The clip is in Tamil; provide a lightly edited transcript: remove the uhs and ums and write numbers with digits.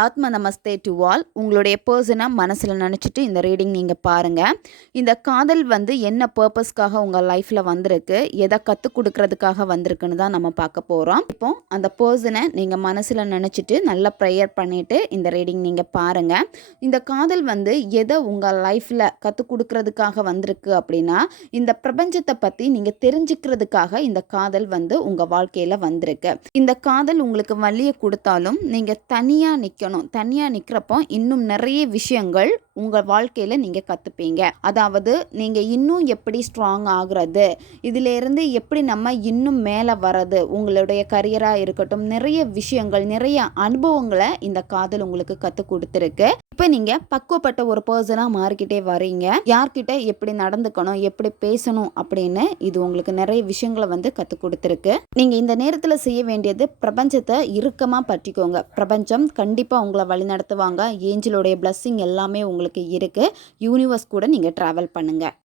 ஆத்ம நமஸ்தே டு ஆல். உங்களுடைய பர்சனை மனசில் நினச்சிட்டு இந்த ரீடிங் நீங்கள் பாருங்கள். இந்த காதல் என்ன பர்பஸ்க்காக உங்கள் லைஃப்பில் வந்திருக்கு, எதை கற்றுக் கொடுக்கறதுக்காக வந்திருக்குன்னு தான் நம்ம பார்க்க போகிறோம். இப்போ அந்த பர்சனை நீங்கள் மனசில் நினச்சிட்டு நல்லா ப்ரேயர் பண்ணிவிட்டு இந்த ரீடிங் நீங்கள் பாருங்கள். இந்த காதல் எதை உங்கள் லைஃப்பில் கற்றுக் கொடுக்கறதுக்காக வந்திருக்கு அப்படின்னா, இந்த பிரபஞ்சத்தை பற்றி நீங்கள் தெரிஞ்சுக்கிறதுக்காக இந்த காதல் உங்கள் வாழ்க்கையில் வந்திருக்கு. இந்த காதல் உங்களுக்கு வலியை கொடுத்தாலும் நீங்கள் தனியாக தனியாக நிற்கிறப்போ இன்னும் நிறைய விஷயங்கள் உங்கள் வாழ்க்கையில் நீங்கள் கற்றுப்பீங்க. அதாவது நீங்கள் இன்னும் எப்படி ஸ்ட்ராங் ஆகுறது, இதிலேருந்து எப்படி நம்ம இன்னும் மேலே வர்றது, உங்களுடைய கரியராக இருக்கட்டும், நிறைய விஷயங்கள் நிறைய அனுபவங்களை இந்த காதல் உங்களுக்கு கற்றுக் கொடுத்துருக்கு. இப்போ நீங்கள் பக்குவப்பட்ட ஒரு பர்சனாக மாறிக்கிட்டே வரீங்க. யார்கிட்ட எப்படி நடந்துக்கணும், எப்படி பேசணும் அப்படின்னு இது உங்களுக்கு நிறைய விஷயங்களை கற்றுக் கொடுத்துருக்கு. நீங்கள் இந்த நேரத்தில் செய்ய வேண்டியது பிரபஞ்சத்தை இறுக்கமாக பற்றிக்கோங்க. பிரபஞ்சம் கண்டிப்பாக உங்களை வழி நடத்துவாங்க. ஏஞ்சலோடைய பிளஸ்ஸிங் எல்லாமே உங்களுக்கு இருக்குது. யூனிவர்ஸ் கூட நீங்கள் ட்ராவல் பண்ணுங்கள்.